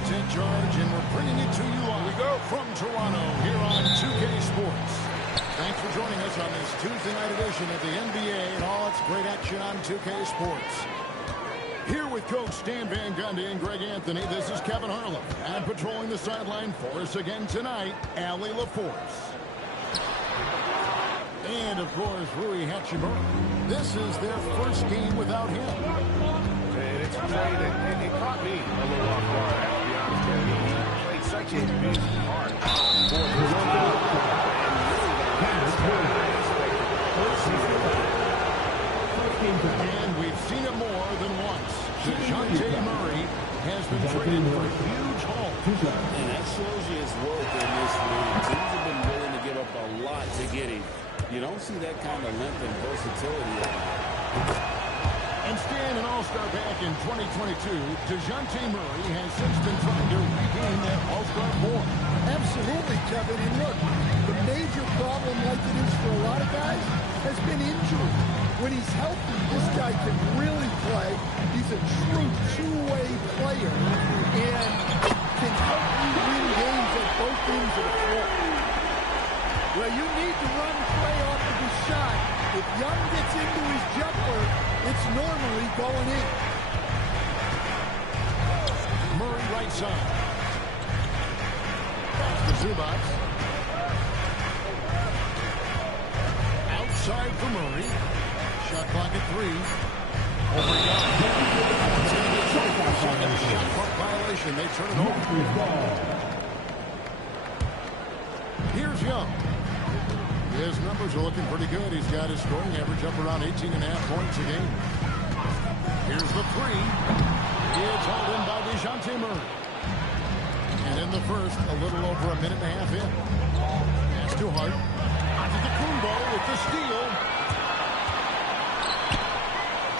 to take charge, and we're bringing it to you live. We go from Toronto here on 2K Sports. Thanks for joining us on this Tuesday night edition of the NBA and all its great action on 2K Sports. Here with Coach Stan Van Gundy and Greg Anthony, this is Kevin Harlan. And patrolling the sideline for us again tonight, Allie LaForce. And, of course, Rui Hachimura. This is their first game without him. And it's a play that it caught me a little off guard, I have to be honest with you. He played such a big part for his team. And we've seen it more than once. DeJounte Murray has been traded for a huge haul. And that shows you his worth in this league. Teams have been willing to give up a lot to get him. You don't see that kind of length and versatility. And Stan, an all-star back in 2022, DeJounte Murray has since been trying to regain that all-star form. Absolutely, Kevin. And look, the major problem, like it is for a lot of guys, has been injury. When he's healthy, this guy can really play. He's a true two-way player and can help you win games at both ends of the floor. Well, you need to run play off of his shot. If Young gets into his jumper, it's normally going in. Murray right side. Back to Zubac. Outside for Murray. Shot clock at 3. Over Young. It's going to be a 24-second shot clock violation. They turn it over. Here's Young. His numbers are looking pretty good. He's got his scoring average up around 18.5 points a game. Here's the 3. It's hauled in by DeJounte Murray. And in the first, a little over a minute and a half in. Pass to Hart. Antetokounmpo with the steal.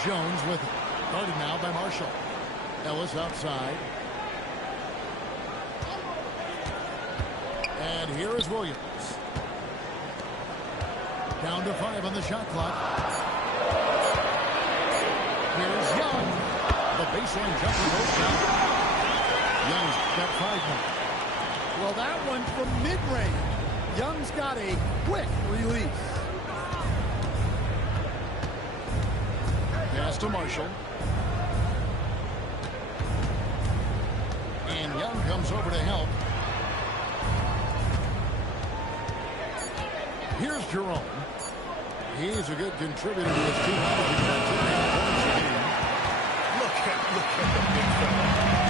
Jones with it. Guarded now by Marshall. Ellis outside. And here is Williams. Down to 5 on the shot clock. Here's Young. The baseline jumper goes down. Young's got 5 now. Well, that one from mid-range. Young's got a quick release. Pass to Marshall. And Young comes over to help. Here's Jerome. He's a good contributor to his team. Look at the big fella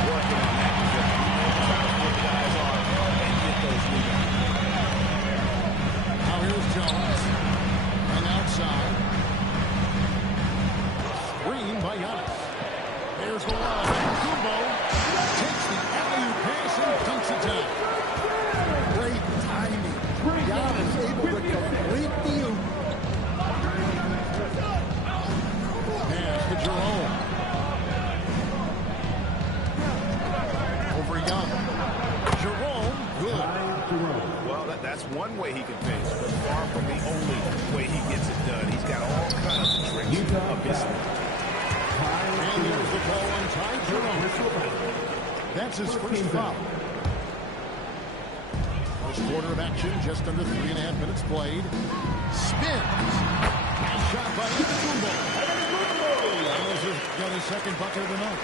working on that position. Trying to put guys on and get those rebounds. Now here's Jones. And outside. Screen by Giannis. There's the line. Kumbo takes the alley-oop pass and dunks it down. Great timing. Giannis able to complete the oop. Pass to Jerome. Over Young. Jerome, good. Well, that's one way he can finish, but far from the only way he gets it done. He's got all kinds of tricks up his sleeve. And there's the call on Ty Jerome. That's his first foul. First quarter of action, just under 3.5 minutes played. Spins. Nice shot by Antetokounmpo. This has got his second bucket of the night.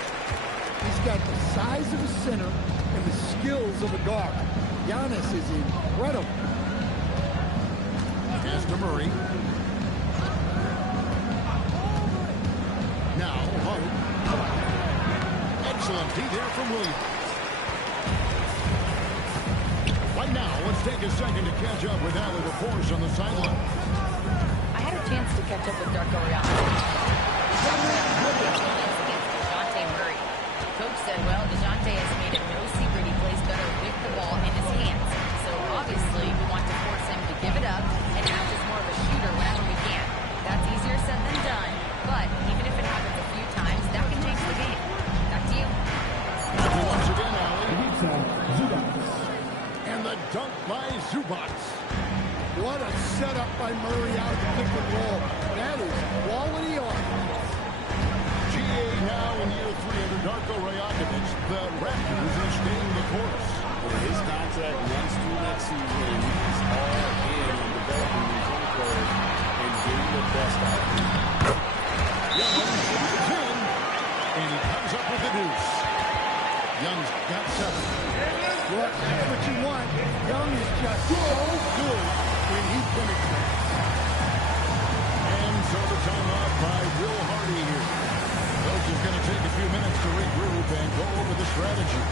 He's got the size of a center and the skills of a guard. Giannis is incredible. Pass to Murray. Now, Hart. Excellent D there from Williams. Right now, let's take a second to catch up with Allie LaForce on the sideline. I had a chance to catch up with Darko Rihanna. Against DeJounte Murray. Coach said, well, DeJounte has made it no secret he plays better with the ball in his hands. So obviously, we want to force him to give it up and act as more of a shooter whenever we can. That's easier said than done, but even if it happens a few times, that can change the game. Back to you. Once again, Allie. And the dunk by Zubac. What a setup by Murray out of the pick and roll. That is quality contract runs through next season, and he's all in on developing these young players and getting the best out of them. Young is in, and he comes up with the deuce. Young's got 7. Well, that's what you want. Young is just so good when he finishes. And so the timeout by Will Hardy here. Coach is going to take a few minutes to regroup and go over the strategy.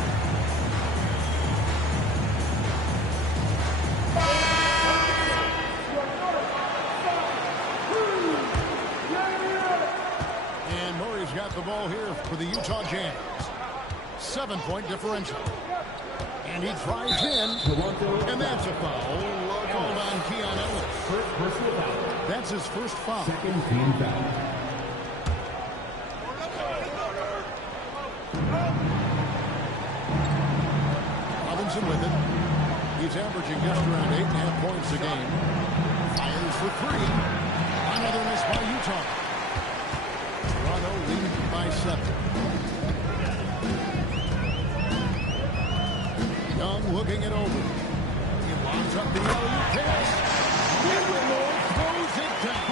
And Murray's got the ball here for the Utah Jazz. 7-point differential. And he drives in, and that's a foul called on Keon Ellis. That's his first foul. Second team foul. Robinson with it. He's averaging just around 8.5 points a game. Fires for 3. Another miss by Utah. Toronto leading by 7. Young looking it over. He lines up the alley-oop pass. Whitmore throws it down.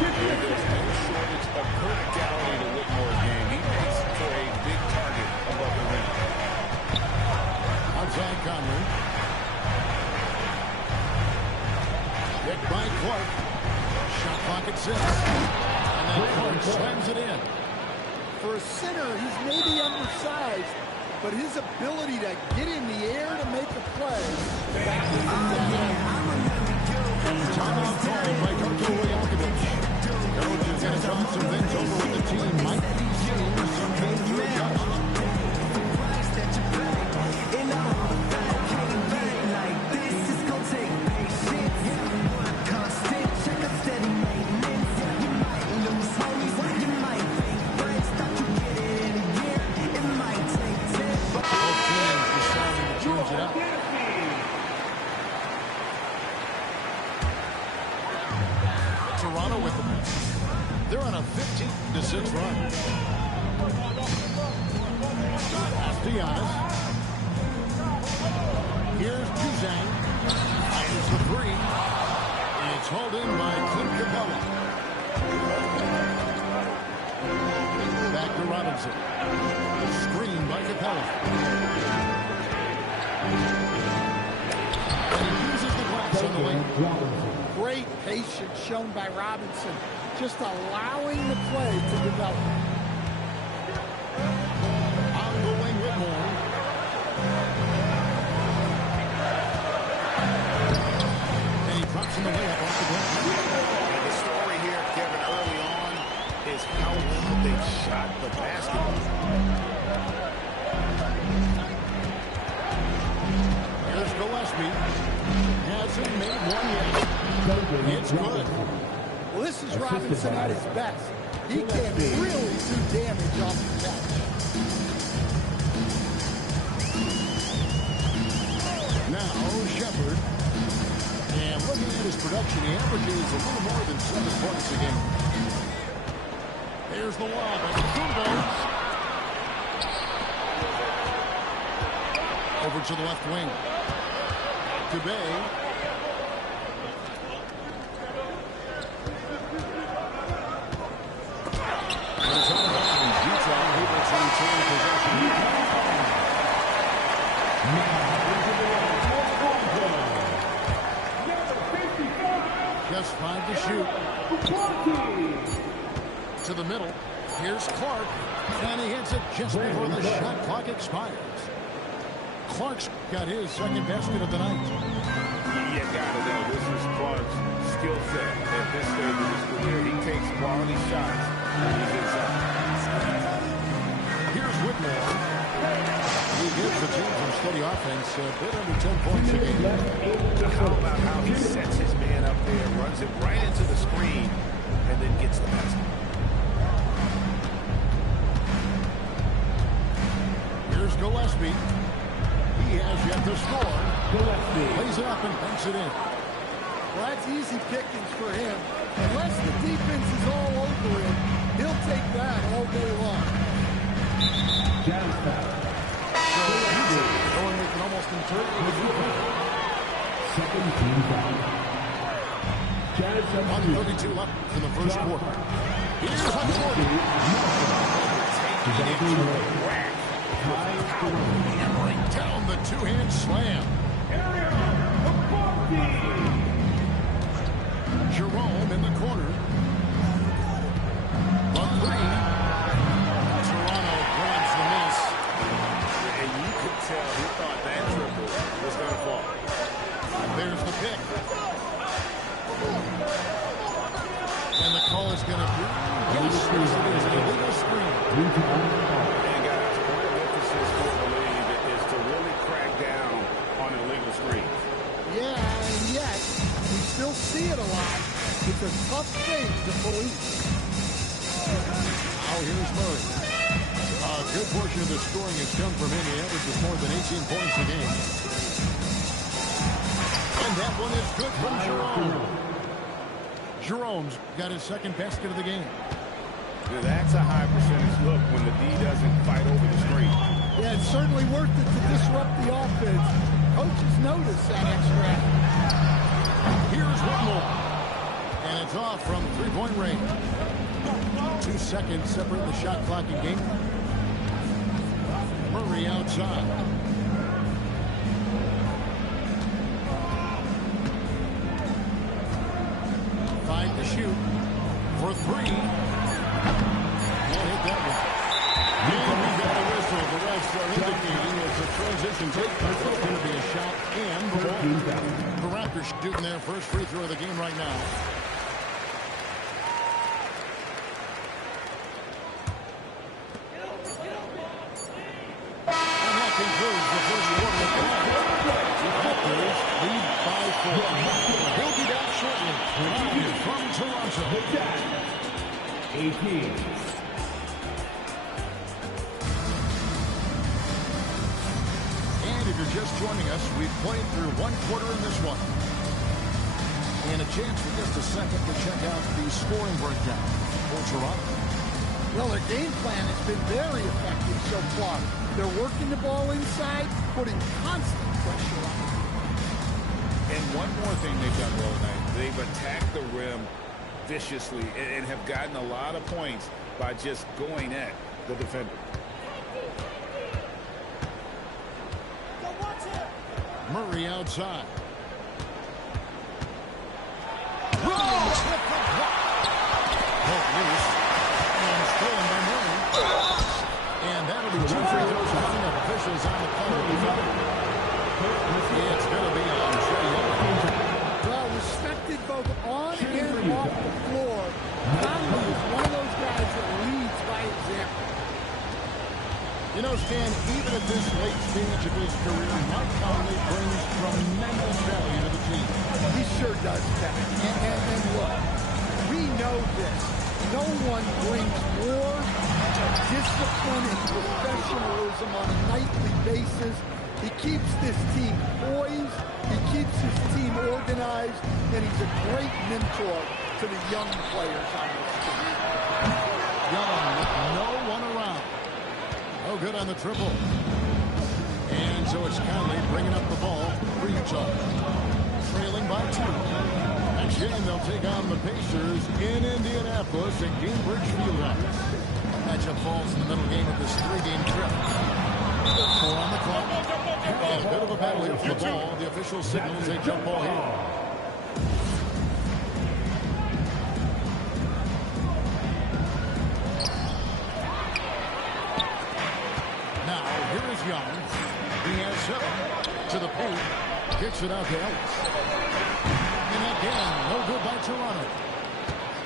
There's no shortage of verticality to Whitmore's game. He makes for a big target above the rim. Outside Conley. Hit by Clark. Shot clock at 6. And then Clark slams it in. For a center, he's maybe undersized, but his ability to get in the air to make a play, that is Timeout called by Coach Williams. Coach is going to talk some things over with the team. Might be seeing some things to adjust. Toronto with them. They're on a 15-6 run. Giannis. Here's Juzang. Fires the 3. And it's hauled in by Clint Capella. Back to Robinson. Screen by Capella. And he uses the glass on the wing. great patience shown by Robinson, just allowing the play to develop. Ongoing Whitmore. And he drops him away up off the ground. The story here, Kevin, early on is how well they shot the basketball. Here's Gillespie. Hasn't made one yet. It's good. Well, this is Robinson at his best. He can really do damage off the catch. Now, Shepard. And looking at his production, he averages a little more than 7 points a game. Here's the lob. Over to the left wing. Back to Bay. Just 5 to shoot. To the middle. Here's Clark. And he hits it just before the shot clock expires. Clark's got his second basket of the night. You gotta know this is Clark's skill set at this stage of his career. He takes quality shots when he gets out. Here's Whitmore. He gives the team some steady offense, a bit under 10 points a game. How about how he sets his man up there, runs it right into the screen, and then gets the basket. Here's Gillespie. He has yet to score. Plays it up and banks it in. Well, that's easy pickings for him. Unless the defense is all over him, he'll take that all day long. So, we can almost interpret Second team foul. 1:32 left in the first quarter. Here's Jordan. Hammering down the two-hand slam. Jerome in the corner. The three. Toronto grabs the miss. And you could tell he thought that triple was going to fall. There's the pick. And the call is going to be, yes, it is an illegal screen. And guys, one of the emphasis for the league is to really crack down on illegal screens. Yeah, and yet, we still see it a lot. It's a tough thing to police. Now here's Murray. A good portion of the scoring has come from him. He averages more than 18 points a game. And that one is good from Jerome. Jerome's got his second basket of the game. Now that's a high percentage look when the D doesn't fight over the screen. Yeah, it's certainly worth it to disrupt the offense. Coaches notice that extra effort. Here's one more. And it's off from three-point range. 2 seconds separate the shot clock and game. Murray outside. To shoot for three. Can't hit that one. And we got a whistle. The refs are indicating as the transition takes place. It's going to be a shot and the ball. The Raptors shooting their first free throw of the game right now. And that concludes the first quarter of the match. The Raptors lead by 4. He'll be back shortly. From Toronto. 18. And if you're just joining us, we've played through one quarter in this one. And a chance for just a second to check out the scoring breakdown for Toronto. Well, their game plan has been very effective so far. They're working the ball inside, putting constant pressure on it. And one more thing they've done well tonight. They've attacked the rim viciously and have gotten a lot of points by just going at the defender. Murray outside. Williams with the block. Hook loose. And stolen by Murray. And that'll be 2 free throws coming up. Officials on the call. It's going to be on Trae Young. Well, respected both on and off the floor. Conley is one of those guys that leads by example. You know, Stan, even at this late stage of his career, Mike Conley brings tremendous value to the team. He sure does, Kevin. And look, we know this. No one brings more discipline and professionalism on a nightly basis. He keeps this team poised, he keeps his team organized, and he's a great mentor to the young players on this team. Young with no one around. Oh, good on the triple. And so it's Conley bringing up the ball for Utah. Trailing by 2. Next game, they'll take on the Pacers in Indianapolis at Gainbridge Fieldhouse. Matchup falls in the middle game of this 3-game trip. 4 on the clock. And a bit of a battle here for the ball. The official signals a jump ball here. Now, here is Young. He has 7 to the paint. Kicks it out to Ellis. And again, no good by Toronto.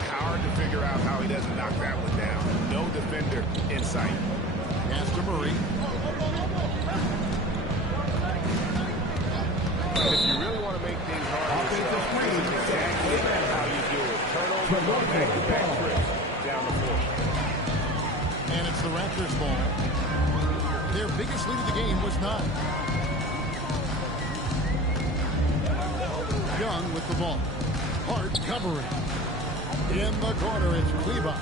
Hard to figure out how he doesn't knock that one down. No defender in sight. Pass to Murray. If you really want to make things hard, this is exactly how you do it. Turnover, back-to-back trips down the floor. And it's the Raptors' ball. Their biggest lead of the game was 9. Young with the ball. Hart covering. In the corner, it's Kleba.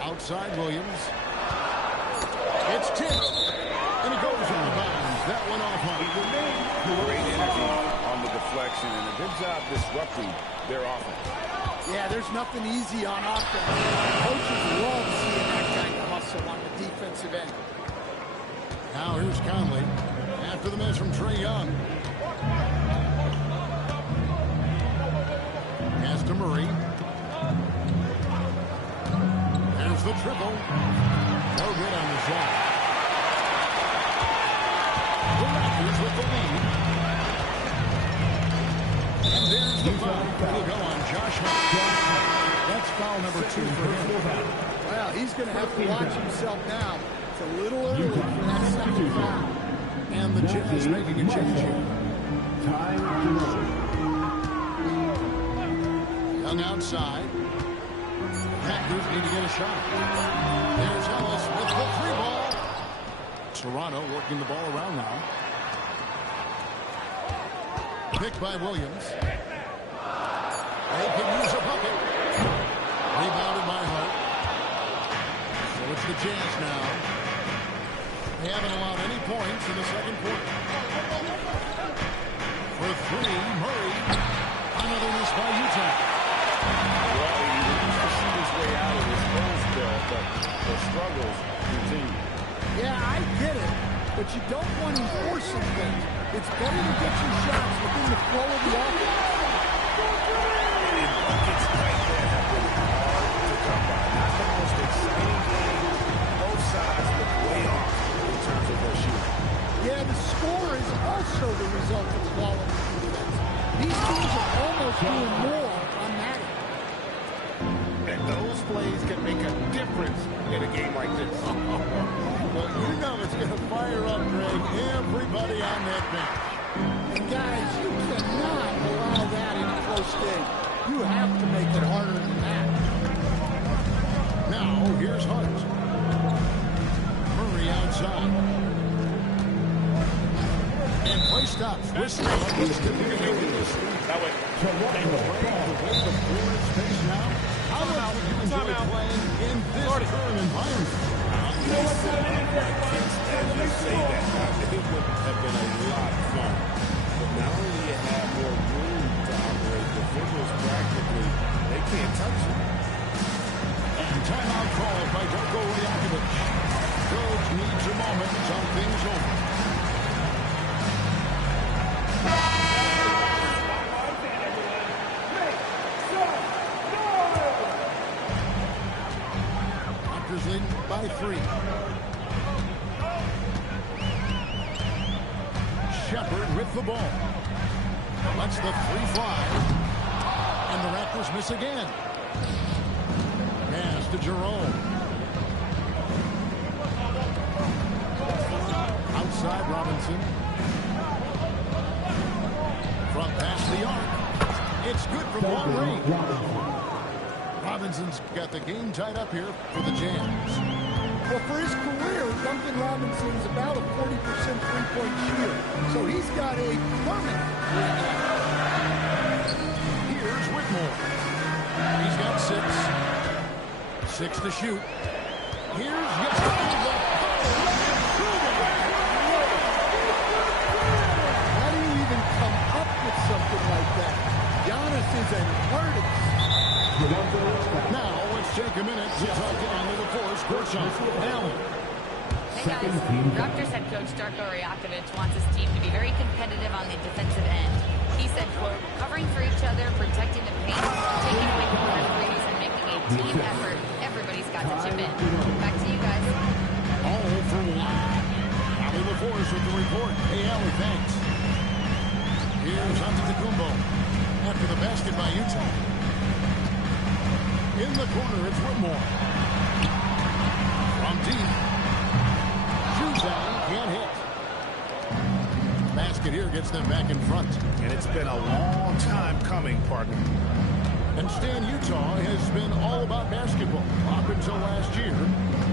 Outside Williams. It's tipped. And it goes out of bounds. that one off home. Great energy on the deflection and a good job disrupting their offense. Yeah, there's nothing easy on offense. Coaches love seeing that kind of hustle on the defensive end. Now here's Conley. After the miss from Trae Young. Pass to Murray. There's the triple. No good on the shot. The Raptors with the lead. And there's the foul. It'll go on Josh Hart. That's foul number 2 for him. Well, he's going to have to watch himself now. It's a little early for that second foul. And the Jazz making a change here. Young outside. Raptors need to get a shot. There's Ellis with the 3-ball. Toronto working the ball around now. Picked by Williams. They can use a bucket. Rebounded by Hart. So it's the Jazz now. They haven't allowed any points in the second quarter. For 3, Murray. Another miss by Utah. Well, he needs to see his way out of this hole spell, but the struggles continue. Yeah, I get it, but you don't want to force something. It's better to get your shots within the flow of the offense. And buckets like that have been hard to come by. Not the most exciting game. Both sides look way off in terms of their shooting. Yeah, the score is also the result of quality defense. These teams are almost doing more on that end. And those plays can make a difference in a game like this. Well, you know it's going to fire up, Greg, everybody on that bench. And guys, you cannot allow that in a close game. You have to make it harder than that. Now, here's Hart. Murray outside. And play stops. Whistle. That way. The floor is space now. How about you enjoy playing in this current environment? As you say that, it would have been a lot of fun. But not only do you have more room to operate, the officials practically, they can't touch you. And timeout called by Darko Rajakovic. Coach needs a moment to talk things over. Raptors lead by 3. Shepard with the ball. Lets the 3 fly. And the Raptors miss again. Pass to Jerome. Outside Robinson. From past the arc. It's good from long range. Robinson's got the game tied up here for the Jazz. Well, for his career, Duncan Robinson's about a 40% three-point shooter. So he's got a permanent lead. Here's Whitmore. He's got 6. 6 to shoot. Here's Giannis. How do you even come up with something like that? Giannis is an artist. Now, let's take a minute to talk down to the Force courtside. Allen. Hey guys, Raptors head coach Darko Rajakovic wants his team to be very competitive on the defensive end. He said, quote, covering for each other, protecting the paint, taking away corner threes, and making a team effort. Everybody's got to chip in. Back to you guys. All for 1. Allen the Force with the report. Hey, Allen, thanks. Here's Antetokounmpo. After the basket by Utah. In the corner, it's Whitmore. From deep. Juzang can't hit. Basket here gets them back in front. And it's been a long time coming, partner. And Stan, Utah has been all about basketball. Up until last year,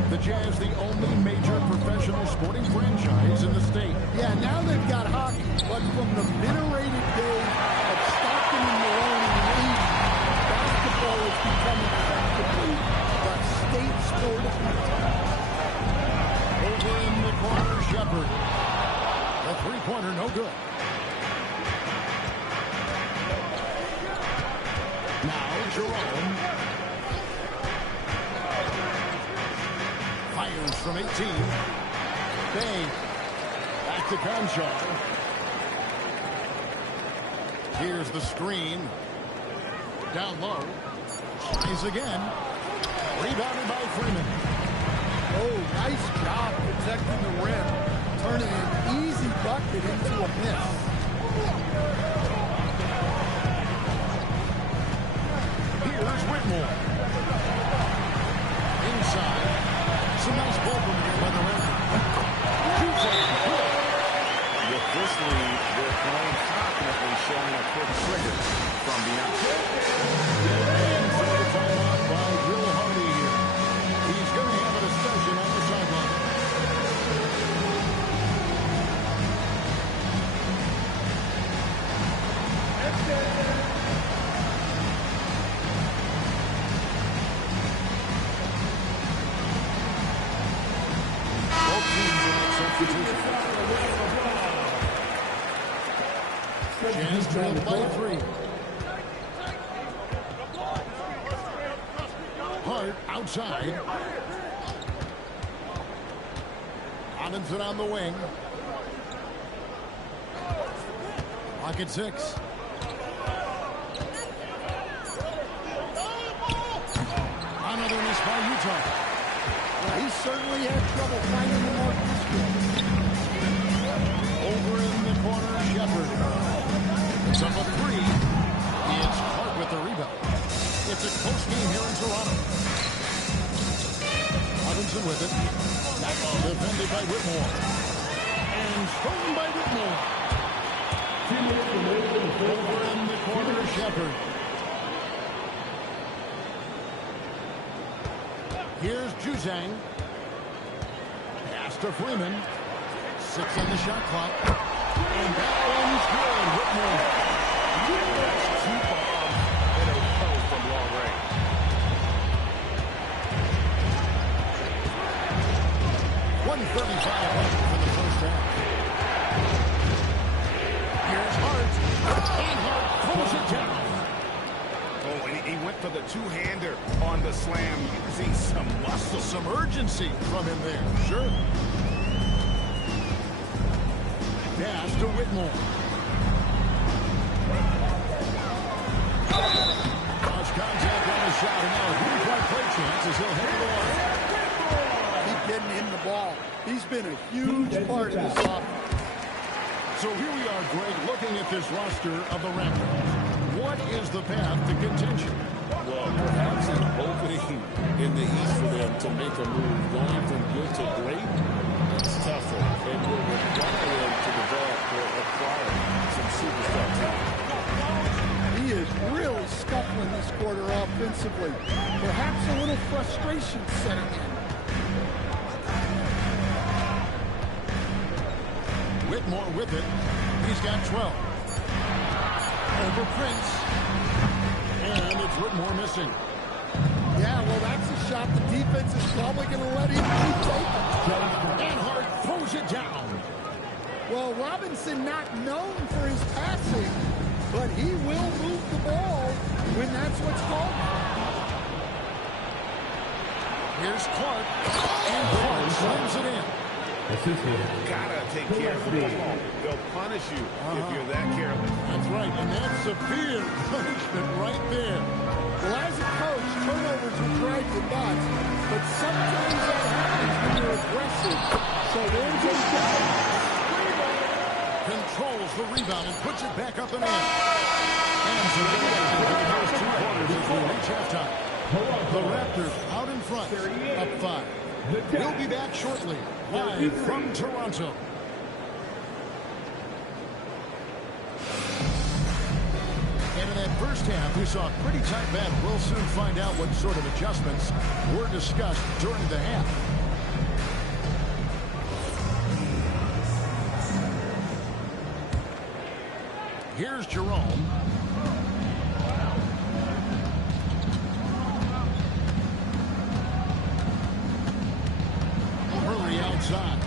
the Jazz, the only major professional sporting franchise in the state. Yeah, now they've got hockey. But from the venerated days of Stockton and Malone in the 80s, basketball is becoming practically the state sport of Utah. Over in the corner, Shepard. The range from 18. Bay back to Conchar. Here's the screen. Down low. Tries again. Rebounded by Freeman. Oh, nice job protecting the rim. Turning an easy bucket into a miss. Here's Whitmore. Inside. Some nice ball from here by the Raptors. With this lead, they're playing confidently, showing a quick trigger from the outside. And for the timeout by Will Hardy here. He's going to have a discussion on the sideline. Both teams will make substitutions. Jazz trailed by 3. Hart outside. Robinson on the wing. Clock at 6. Another miss by Utah. Well, he certainly had trouble finding the mark this game. Over in the corner, Shepard. It's up a 3. It's Clark with the rebound. It's a close game here in Toronto. Robinson with it. Defended by Whitmore. And stolen by Whitmore. Over in the corner, Shepard. Here's Juzang. Pass to Freeman. 6 on the shot clock. And that one's good. Whitmore. That's 2 bombs in a row from long range. .135 left for the first half. Here's Hart. And Hart pulls it down. Oh, and he went for the two-hander on the slam, using some muscle. Some urgency from him there. Sure. Pass to Whitmore. Cross contact on the shot, and now a 3-point play chance as he'll head to the line. Keep getting him the ball. He's been a huge part of this offense. So here we are, Greg, looking at this roster of the Raptors. What is the path to contention? Well, perhaps an opening in the East for them to make a move. Going from good to great, it's tougher. And will require them to develop or acquire some superstar talent. He is really scuffling this quarter offensively. Perhaps a little frustration setting in. Whitmore with it. He's got 12. Over Prince. And it's Whitmore missing. Yeah, well, that's a shot the defense is probably going to let him keep taking. And Hart throws it down. Well, Robinson not known for his passing, but he will move the ball when that's what's called. Here's Clark. And Clark slams it in. Gotta take care of the ball. They'll punish you if you're that careless. That's right, and that's severe punishment right there. Well, as a coach, turnovers will drive you nuts, but sometimes that happens when you're aggressive. So there's a shot. Controls the rebound and puts it back up and in. And so they get for the first 2 quarters as we reach halftime. The Raptors out in front, up 5. We'll be back shortly, live from Toronto. And in that first half, we saw a pretty tight battle. We'll soon find out what sort of adjustments were discussed during the half. Here's Jerome. Hurley outside.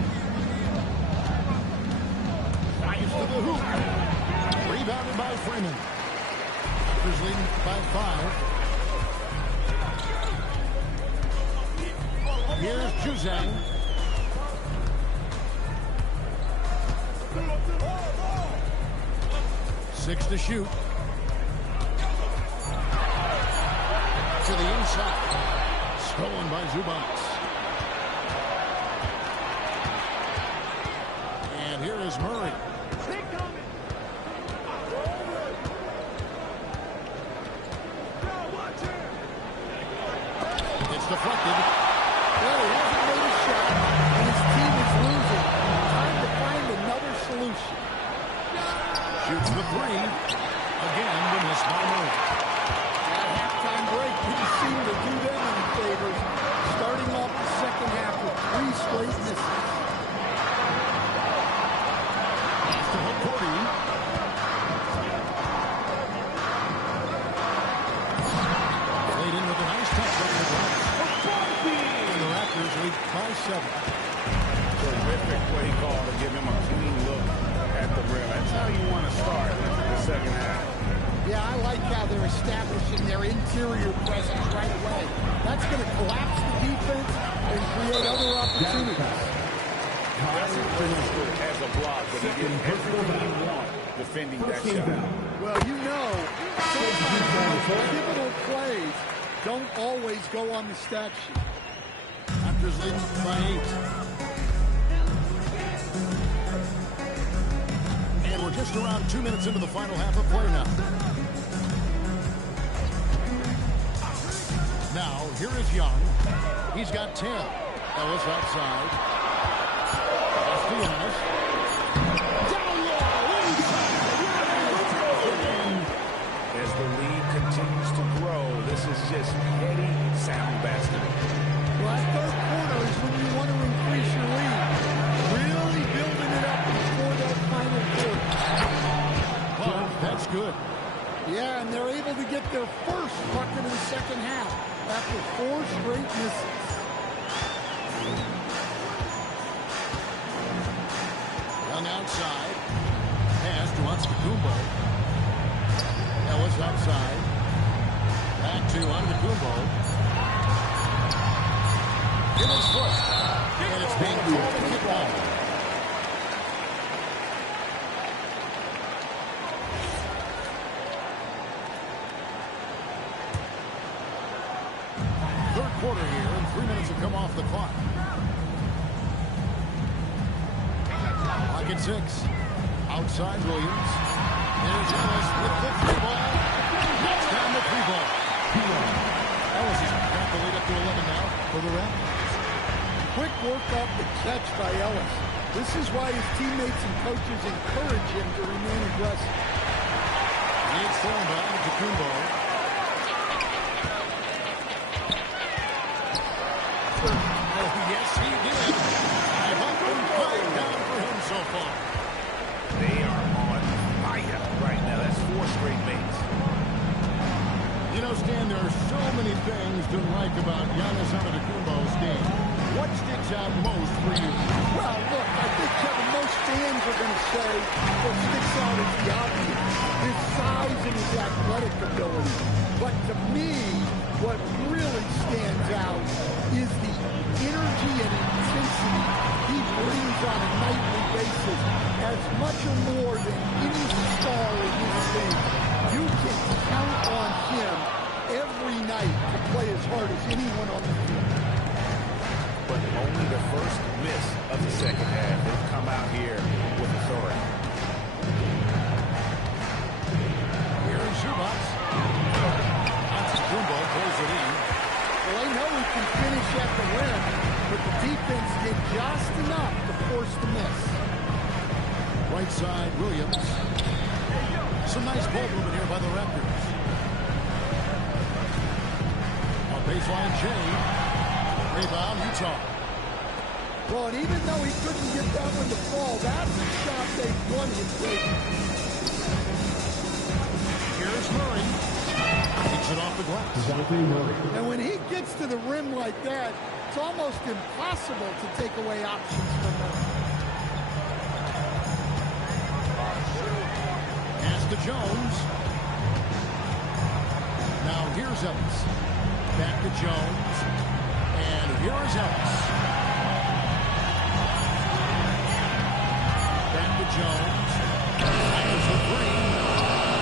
Drives to the hoop. Rebounded by Freeman. Raptors leading by 5. Here's Juzang. Six to shoot. To the inside. Stolen by Zubac. And here is Murray. It's deflected. Well, he hasn't made a shot, and his team is losing. Time to find another solution. Shoots the three. Again, the miss by Murray. That halftime break didn't seem to do them any favors. Starting off the second half with 3 straight misses. To Hakordi. Played in with a nice touch on the glass. And the Raptors lead by 7. Terrific play call to give him a clean look at the rim. That's how you want to start the second half. Yeah, I like how they're establishing their interior presence right away. That's going to collapse the defense and create other opportunities. Doesn't register as a block, but he did everything he wanted defending that shot. Well, you know, sometimes those pivotal plays don't always go on the stat sheet. Raptors leading by 8. And we're just around 2 minutes into the final half of play now. Now, here is Young. He's got 10. Ellis outside. Castellanos. Down low. As the lead continues to grow, this is just heady, sound basketball. Well, that third quarter is when you want to increase your lead. Really building it up before that final quarter. Well, that's good. Yeah, and they're able to get their first bucket in the second half after 4 straight misses. Young outside. Pass to Antetokounmpo. Ellis outside. Back to Antetokounmpo. In his foot. And it's being called a kickball. Third quarter here, and 3 minutes have come off the clock. Clock at 6. Outside Williams. There's Ellis with the 3-ball. Knocks down the 3-ball. Ellis has got the lead up to 11 now for the Raptors. Quick work off the catch by Ellis. This is why his teammates and coaches encourage him to remain aggressive. It's thrown by Antetokounmpo. Oh, yes, he did. 5 up and 5 down for him so far. They are on fire right now. That's 4 straight mates. You know, Stan, there are so many things to like about Giannis Antetokounmpo's game. What sticks out most for you? Well, look, I think, Kevin, most fans are going to say what sticks out is the obvious. His size and his athletic ability. But to me, what really stands out is the energy and intensity he brings on a nightly basis, as much or more than any star in this league. You can count on him every night to play as hard as anyone on the field. But only the first miss of the second half. They've come out here with authority. Here is Zubac. Antetokounmpo pulls it in. Well, they know he can finish at the rim, but the defense did just enough to force the miss. Right side, Williams. Some nice ball movement here by the Raptors. On baseline, Jay. Rebound, Utah. Well, and even though he couldn't get that one to fall, that's a shot they wanted to take. Here's Murray. Takes it off the glass. And when he gets to the rim like that, it's almost impossible to take away options from him. Pass to Jones. Now here's Ellis. Back to Jones. And Here is Ellis. Back to Jones. Fires the three.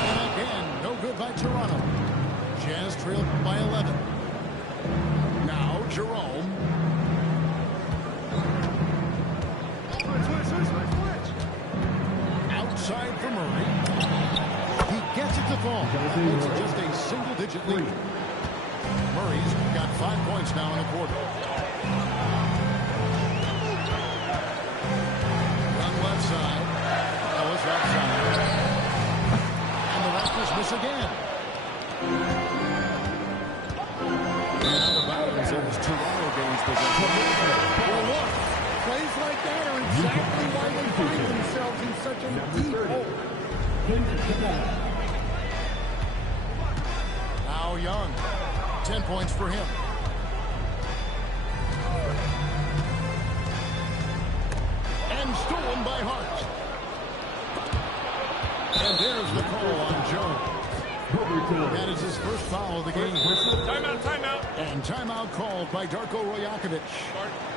And again, no good by Toronto. Jazz trailed by 11. Now Jerome. Outside for Murray. He gets it to fall. That makes it just a single-digit lead. Murray's got 5 points now in the quarter. Run left side. Ellis outside. And the Raptors miss again. And out of bounds as Toronto gains possession. Well, look, plays like that are exactly why they find themselves in such a deep hole. Now Young. 10 points for him. And stolen by Hart. And there's the call on Jones. That is his first foul of the game. Timeout. And timeout called by Darko Rajakovic.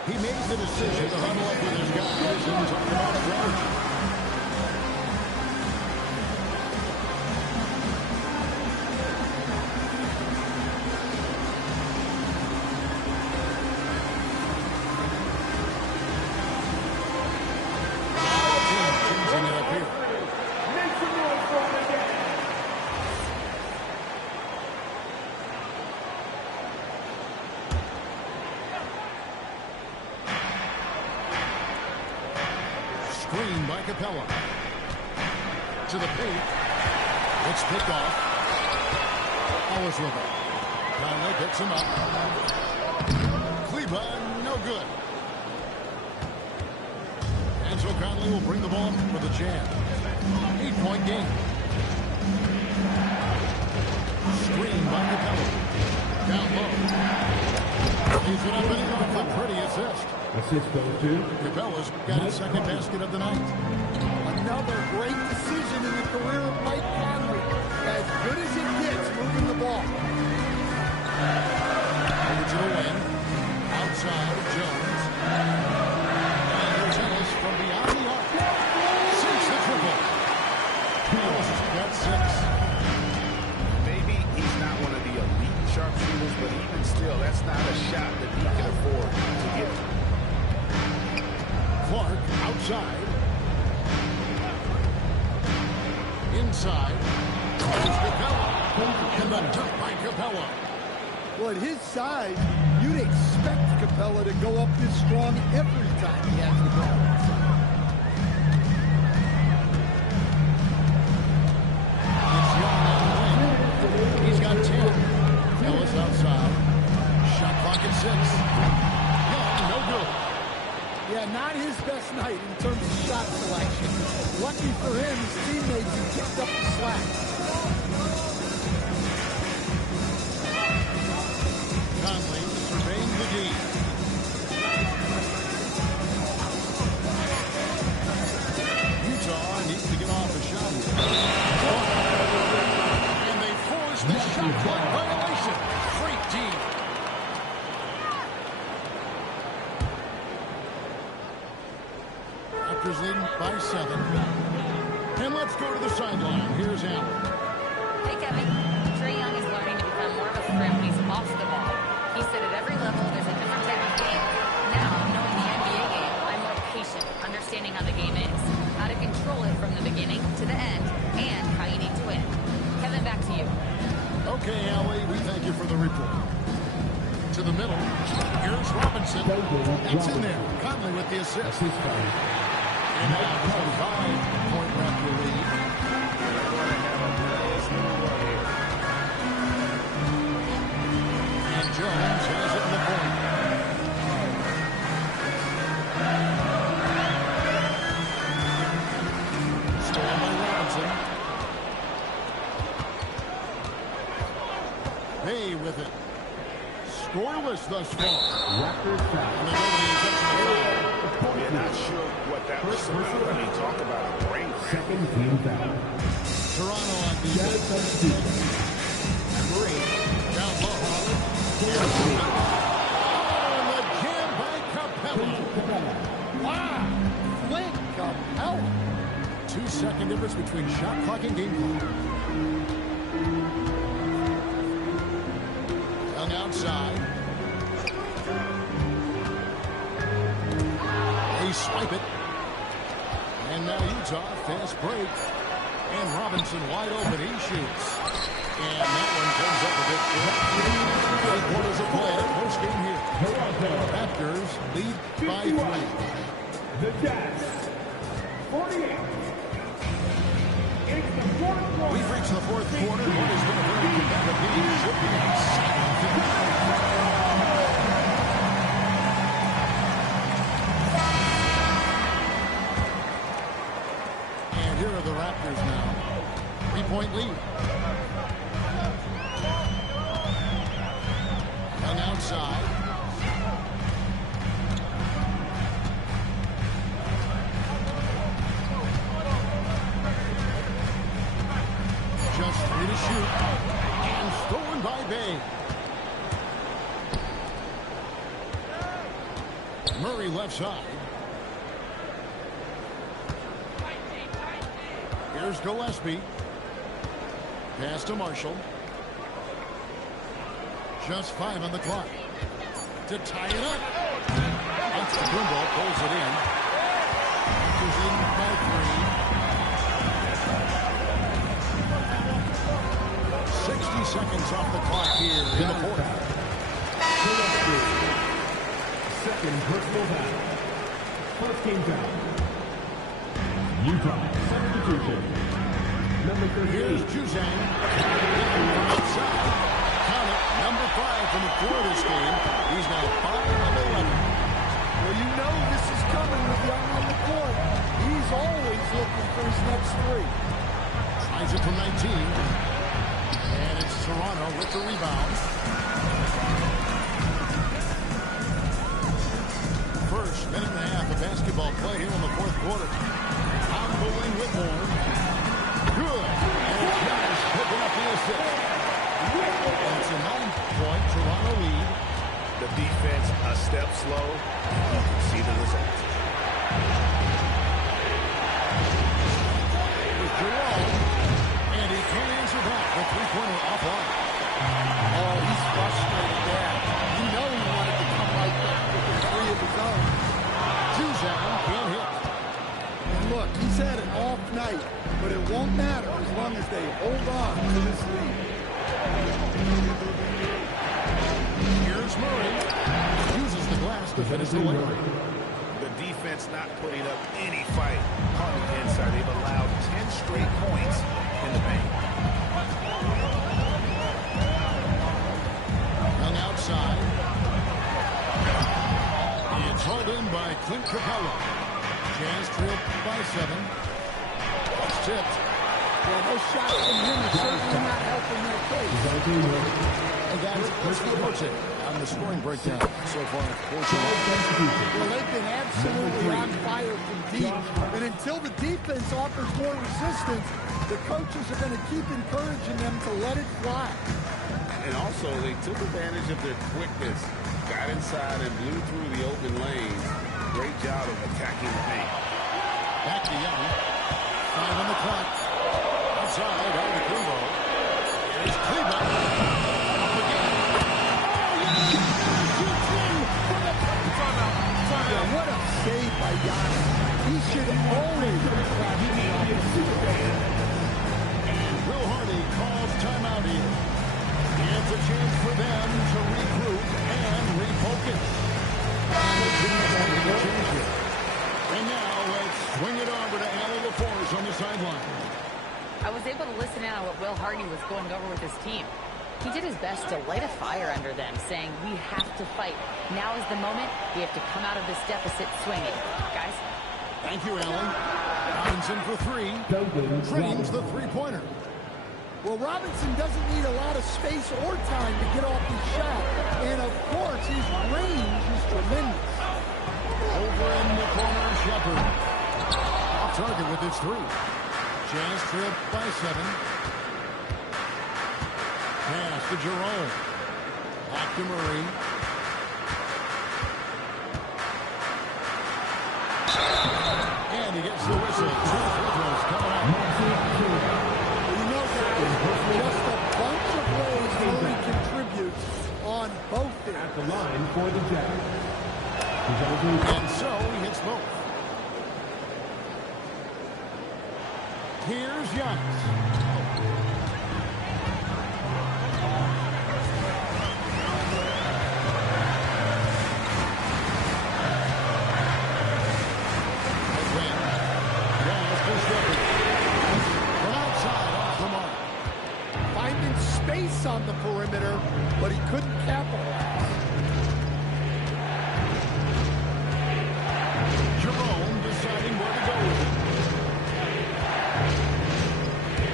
He made the decision to huddle up with his guys and talk about strategy. Changing it up here. Screen by Capella. To the paint. It's picked off. Ellis with it. Conley picks him up. Kleba, no good. And so Conley will bring the ball for the Jazz. 8-point game. Screen by Capella. Down low. He's it up and off. A pretty assist. Assist goes to Capella's got his second basket of the night. Another great decision in the career of Mike Conley. As good as it gets moving the ball. Over to the wing. Outside Jones. And here's Ellis from beyond the arc. Sinks the triple. Ellis got 6. Maybe he's not one of the elite sharpshooters, but even still, that's not a shot that he can afford to get. Clark outside. Inside. Calls Capella. And the dunk by Capella. Well, at his size, you'd expect Capella to go up this strong every time he has the ball. It's Young on the wing. He's got 10. Ellis outside. Shot clock at 6. Young, no good. Yeah, not his best night in terms of shot selection. Lucky for him, his teammates have picked up the slack. Conley surveying the D. Utah needs to get off a shot here. And they force the shot clock violation. Great D. Raptors leading by 7. And let's go to the sideline. Here's Allen. Hey, Kevin. Trae Young is learning to become more of a threat when he's off the ball. He said at every level there's a different type of game. Now, knowing the NBA game, I'm more patient, understanding how the game is, how to control it from the beginning to the end, and how you need to win. Kevin, back to you. Okay, Allie, we thank you for the report. To the middle. Here's Robinson. That's in there. Conley with the assist. And now with a 5-point Raptor lead. And Jones has it in the corner. Stolen by Robinson. Bay with it. Scoreless thus far. Raptors foul. And they go to the intentional foul. We're not sure what that was about. I mean, talk about a brain cramp. Second team foul. Toronto on Jazz defense. substitution. Down low. Oh, and the 2-second difference between shot clock and game clock. Young outside. They swipe it. And now Utah, fast break. And Robinson wide open. He shoots. And that one comes up a bit short. 3 quarters of play at post-game here. Raptors lead by 3. The Jazz, 48. It's the fourth quarter. We've reached the fourth quarter. What has been a very competitive game. Should be an exciting finish. And here are the Raptors now. 3-point lead. Young outside. Just 3 to shoot. And stolen by Bay. Murray left side. Here's Gillespie. Pass to Marshall. Just 5 on the clock. To tie it up. That's the Brumbo. Pulls it in. Raptors in by 3. 60 seconds off the clock here in the fourth. Second personal foul. First team foul. Utah substitution. Number 13. Here's Juzang. Outside. Count it. Number 5 from the floor this game. He's now 5 of 11. Well, you know this is coming with Young on the court. He's always looking for his next 3. Tries it from 19. And it's Toronto with the rebound. First minute and a half of basketball play here in the fourth quarter. On the wing with more. Good. And Giannis picking up the assist. And it's a 9-point Toronto lead. The defense a step slow. You can see the result. With Jerome. And he can't answer back. The 3-pointer offline. Oh, he's frustrated there. You know he wanted to come right back with the 3 of his own. Juzang can't hit. And look, he's had an off night, but it won't matter as long as they hold on to this lead. Here's Murray. Uses the glass to finish the layup. The defense not putting up any fight on the inside. They've allowed 10 straight points in the paint. Young outside. It's hauled in by Clint Capella. Jazz trail by 7. It's tipped. Well, those shots from him are certainly not helping their case. And guys, let's look what's it on the scoring breakdown so far. Well, they've been absolutely on fire from deep. And until the defense offers more resistance, the coaches are going to keep encouraging them to let it fly. And also, they took advantage of their quickness, got inside and blew through the open lanes. Great job of attacking the paint. Back to Young. 5 on the clock. Outside, out of the Kumbo. Here's Cleveland. Up again. Oh, yeah! Shoots in for the timeout. Yeah, what a save by Giannis. He should always be clapping the offensive. And Will Hardy calls timeout here. It's a chance for them to regroup and refocus. And now let's swing it over to Allie LaForce on the sideline. I was able to listen in on what Will Hardy was going over with his team. He did his best to light a fire under them, saying, we have to fight. Now is the moment. We have to come out of this deficit swinging. Guys? Thank you, Allie. Robinson for 3. Drains the 3-pointer. Well, Robinson doesn't need a lot of space or time to get off his shot. And, of course, his range is tremendous. Over in the corner, Shepard. Off target with his 3. Jazz trip by 7. Pass to Jerome. Back to Murray. And he gets the whistle. 2 free throws coming up. for the Jazz. And so he hits both. Here's Giannis. On the perimeter, but he couldn't capitalize. Jerome deciding where to go with it.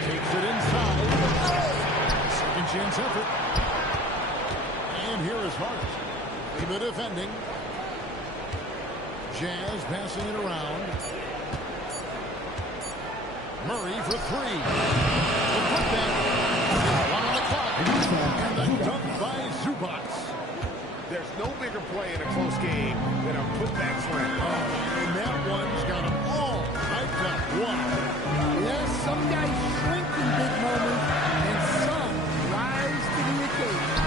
Takes it inside. Second chance effort. And here is Hart. The defending. Jazz passing it around. Murray for three. The putback. And the dunk by Zubac. There's no bigger play in a close game than a putback slam. And that one's got them all hyped up. Wow. Yes, some guys shrink in big moments, and some rise to the occasion.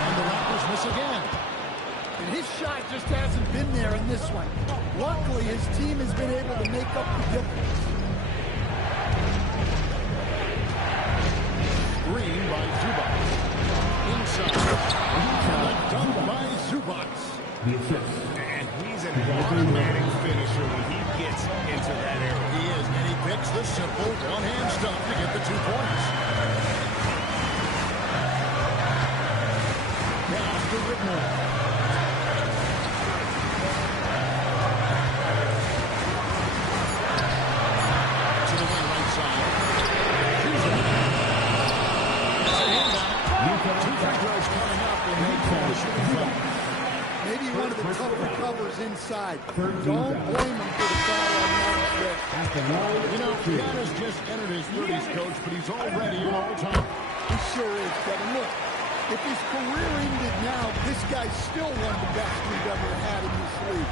And the Raptors miss again. And his shot just hasn't been there in this one. Luckily, his team has been able to make up the difference. Green by Zubac. Inside. And a dunk by Zubac. And he's an automatic finisher when he gets into that area. He is, and he picks the simple one-hand stuff to get the 2 points. Pass to Whitmore. To the wing right side. Two free throws coming up, and they call the shooting foul. Maybe one of the tougher covers inside. Don't blame him for the foul on that. You know, Giannis just entered his 30s, Coach, but he's already an all-time. He sure is, Kevin. Look, if his career ended now, this guy's still one of the best we've ever had in this league.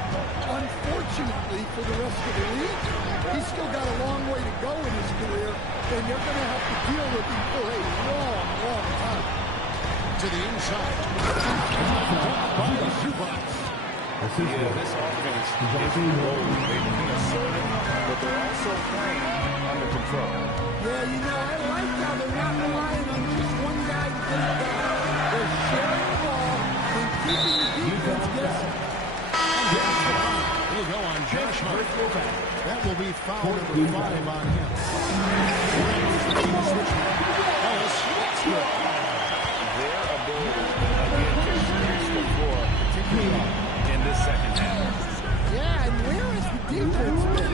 Unfortunately for the rest of the league, he's still got a long way to go in his career, and they're going to have to deal with him for a long, long time. To the inside. By Zubac. Yeah, this offense is rolling. They've been assertive, but they're also playing under control. Yeah, you know, I like how they're not relying on just one guy to get it done. They're sharing the ball and keeping the defense guessing. He'll go on Josh Hart. That will be foul number 5 on him. Ellis, that's good. Their ability, again, to stretch the floor, particularly in this second half. Yeah, and where has the defense been?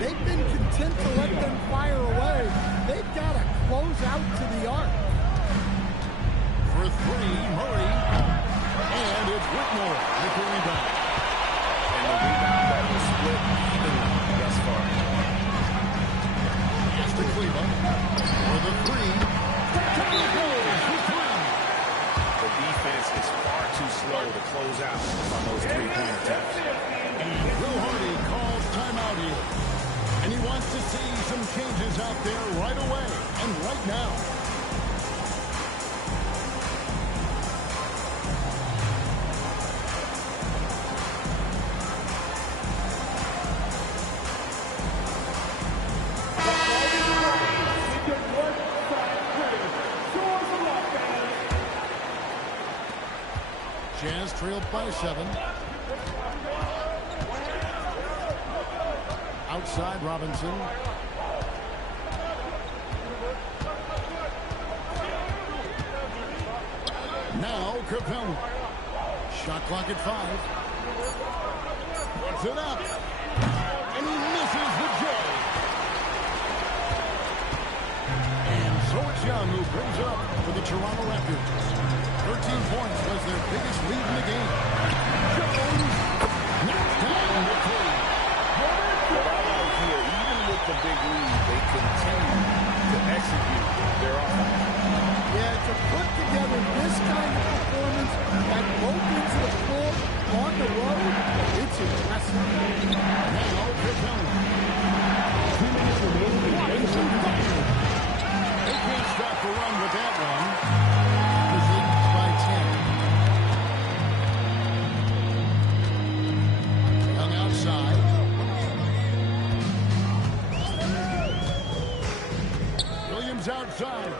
They've been content to let them fire away. They've got to close out to the arc. For three, Murray. And it's Whitmore with the rebound. And the rebound that was split evenly thus far. Yes, to Cleveland. For the three. The defense is far too slow to close out on those three-point attempts. Will Hardy calls timeout here. And he wants to see some changes out there right away and right now. Jazz trailed by 7. Outside Robinson. Now Capella. Shot clock at 5. Puts it up. And he misses the J. And so it's Young who brings up for the Toronto Raptors. 13 points was their biggest lead in the game. Jones knocks down the 3. What I like here, even with the big lead, they continue to execute their offense. Yeah, to put together this kind of performance at both ends of the floor on the road, it's impressive. Now Capella. 2 minutes remaining. They can't stop the run with that one. Because they lead by 10. side.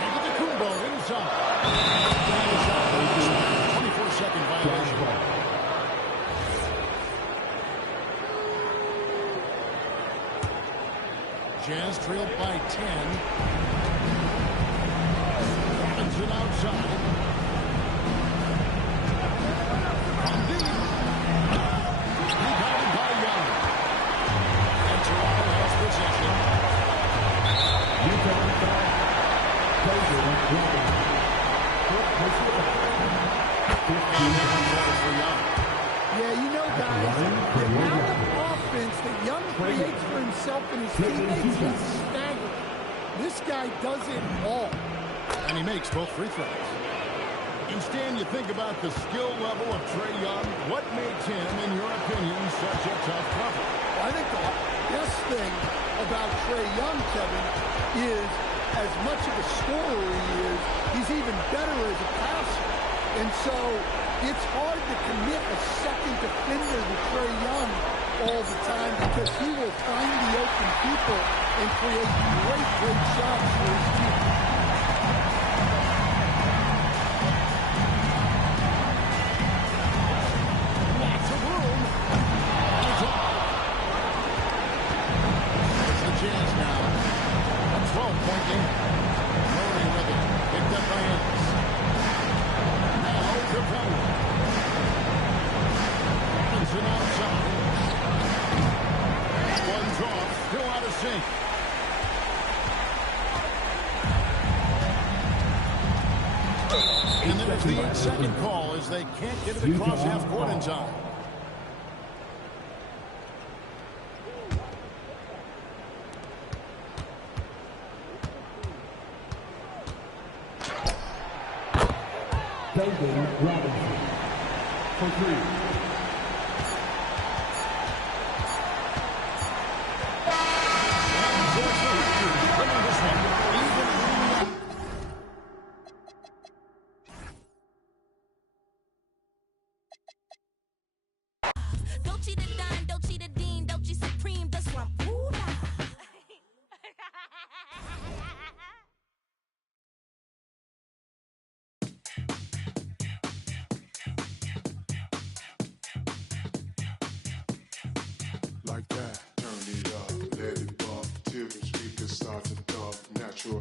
Into the Kumbo inside. 24-second violation. Jazz trailed by 10. Robinson outside. From deep. Rebounded by Young. And Toronto has possession. Yeah, you know, guys, the amount of offense that Young creates for himself and his teammates is staggering. This guy does it all. And he makes both free throws. And Stan, you think about the skill level of Trae Young. What makes him, in your opinion, such a tough cover? I think the best thing about Trae Young, Kevin, is as much of a scorer he is, he's even better as a passer. And so it's hard to commit a second defender to Trae Young all the time because he will find the open people and create great shots for his team. Lots of room. It's the Jazz now. A 12-point game. Murray with it. Picked up by Ennis. Now Capella. Robinson outside. One's off. Still out of sync. And there's the 8-second call as they can't get it across half court in time. Robinson for three. Like that, turn it up, let it bump till the speakers start to thump. Natural.